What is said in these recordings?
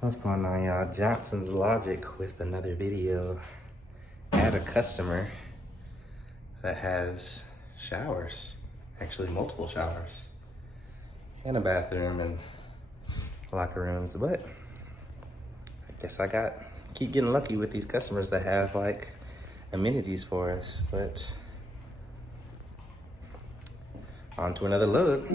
What's going on, y'all? Johnson's Logic with another video. I had a customer that has showers, actually multiple showers, and a bathroom and locker rooms, but I guess I keep getting lucky with these customers that have like amenities for us. But on to another load.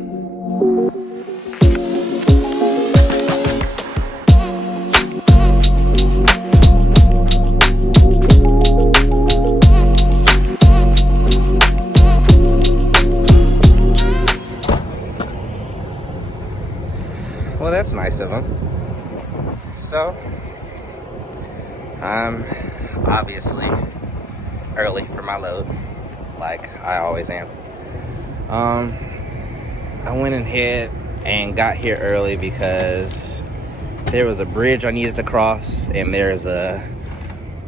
Well, that's nice of them. So, I'm obviously early for my load, like I always am. I went ahead and got here early because there was a bridge I needed to cross, and there's a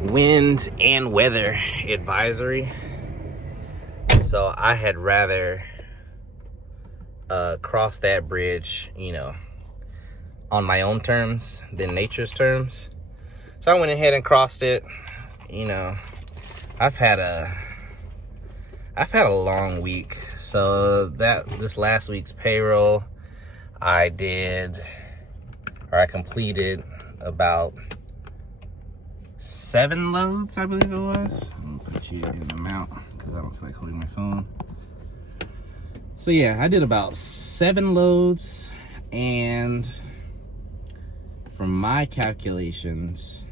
wind and weather advisory. So I had rather cross that bridge, on my own terms than nature's terms. So I went ahead and crossed it. I've had a long week. So this last week's payroll, I completed about 7 loads, I believe it was. I'm gonna put you in the amount because I don't feel like holding my phone. So yeah, I did about 7 loads, and from my calculations,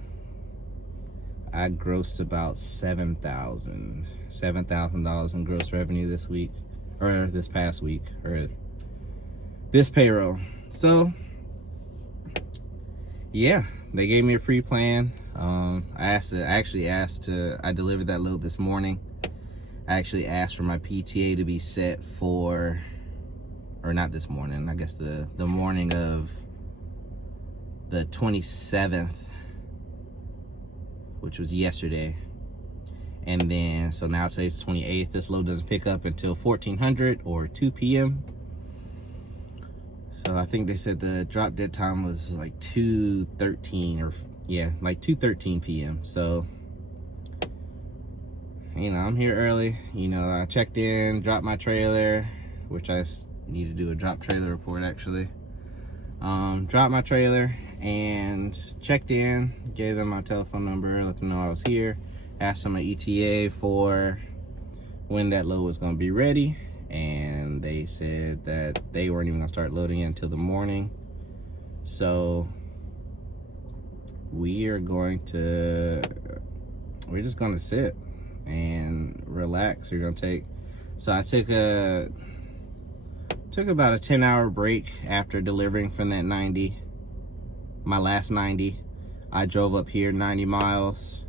I grossed about $7,000 in gross revenue this week, or this past week, or this payroll. So yeah, they gave me a pre-plan. I delivered that load this morning. I actually asked for my PTA to be set for, or not this morning, I guess the morning of the 27th, which was yesterday. And then, so now today's the 28th. This load doesn't pick up until 1400 or 2 p.m. So I think they said the drop dead time was like 2:13 or like 2:13 p.m. So, I'm here early. I checked in, dropped my trailer, which I need to do a drop trailer report actually. Dropped my trailer and checked in, gave them my telephone number, let them know I was here, asked them my ETA for when that load was going to be ready, and they said that they weren't even going to start loading it until the morning. So we're just going to sit and relax. I took about a 10-hour break after delivering from that 90. My last 90, I drove up here 90 miles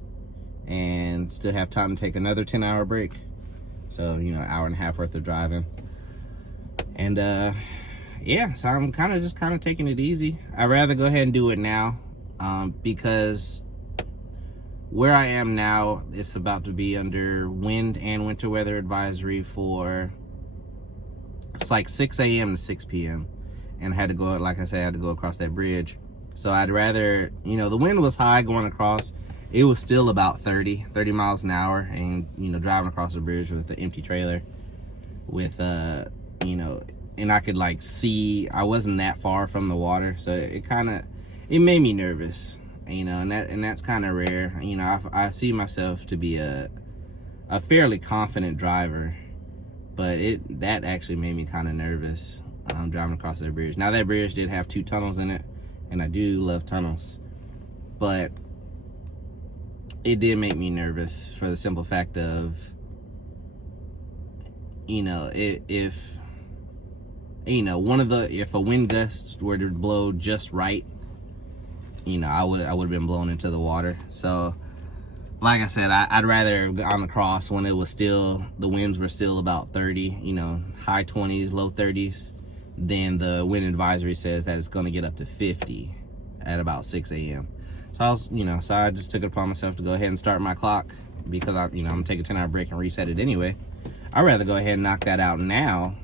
and still have time to take another 10-hour break. So, an hour and a half worth of driving. And yeah, so I'm kind of taking it easy. I'd rather go ahead and do it now, because where I am now, it's about to be under wind and winter weather advisory it's like 6 a.m. to 6 p.m. And I had to go, like I said, I had to go across that bridge. So I'd rather, the wind was high going across. It was still about 30 miles an hour. And, driving across the bridge with the empty trailer with, and I could like see, I wasn't that far from the water. So it made me nervous, and that's kind of rare. I see myself to be a fairly confident driver, but that actually made me kind of nervous, driving across that bridge. Now that bridge did have 2 tunnels in it, and I do love tunnels, but it did make me nervous for the simple fact of, if a wind gust were to blow just right, I would have been blown into the water. So like I said, I'd rather on the cross when the winds were still about 30, high 20s, low 30s, than the wind advisory says that it's going to get up to 50 at about 6 a.m. So I just took it upon myself to go ahead and start my clock, because I'm going to take a 10-hour break and reset it anyway. I'd rather go ahead and knock that out now,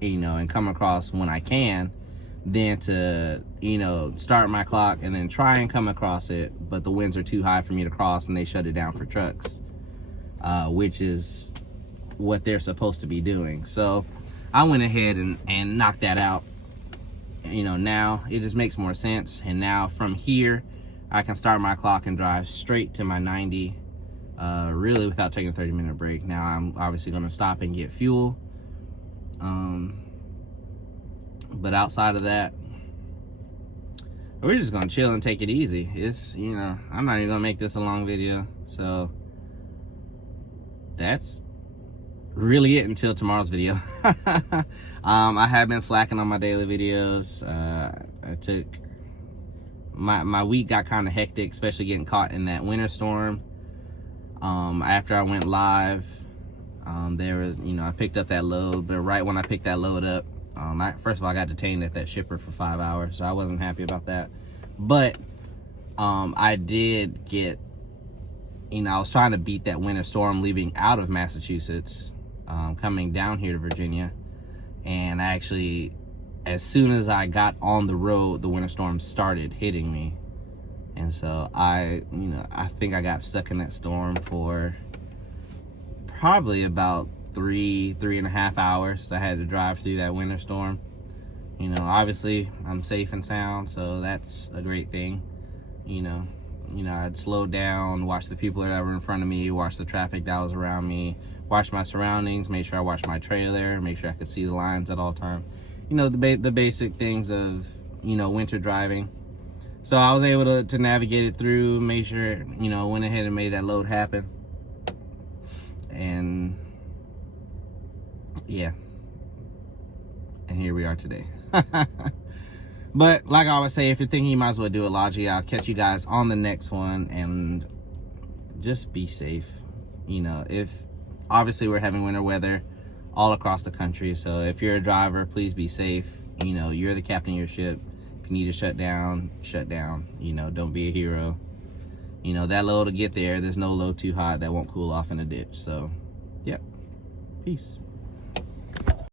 and come across when I can, than to, you know, start my clock and then try and come across it, but the winds are too high for me to cross and they shut it down for trucks, which is what they're supposed to be doing. So I went ahead and knocked that out. You know, now it just makes more sense. And now from here, I can start my clock and drive straight to my 90, really without taking a 30-minute break. Now I'm obviously going to stop and get fuel. But outside of that, we're just going to chill and take it easy. It's, you know, I'm not even going to make this a long video. So that's really it until tomorrow's video. I have been slacking on my daily videos. I took my week got kind of hectic, especially getting caught in that winter storm. After I went live, there was, you know, I picked up that load, but right when I picked that load up, first of all, I got detained at that shipper for 5 hours, so I wasn't happy about that. But I did get, you know, I was trying to beat that winter storm leaving out of Massachusetts, coming down here to Virginia. And actually, as soon as I got on the road, the winter storm started hitting me. And so I think I got stuck in that storm for probably about 3.5 hours. I had to drive through that winter storm. You know, obviously I'm safe and sound, so that's a great thing. You know, I'd slow down, watch the people that were in front of me, watch the traffic that was around me, watch my surroundings, make sure I watched my trailer, make sure I could see the lines at all times. You know, the basic things of, you know, winter driving. So I was able to navigate it through, make sure, you know, went ahead and made that load happen. And yeah, and here we are today. But like I always say, if you're thinking, you might as well do it, Logi. I'll catch you guys on the next one, and just be safe. You know, obviously we're having winter weather all across the country, so if you're a driver, please be safe. You know, you're the captain of your ship. If you need to shut down, shut down. You know, don't be a hero. You know, that load will get there. There's no load too hot that won't cool off in a ditch. So, yep. Peace.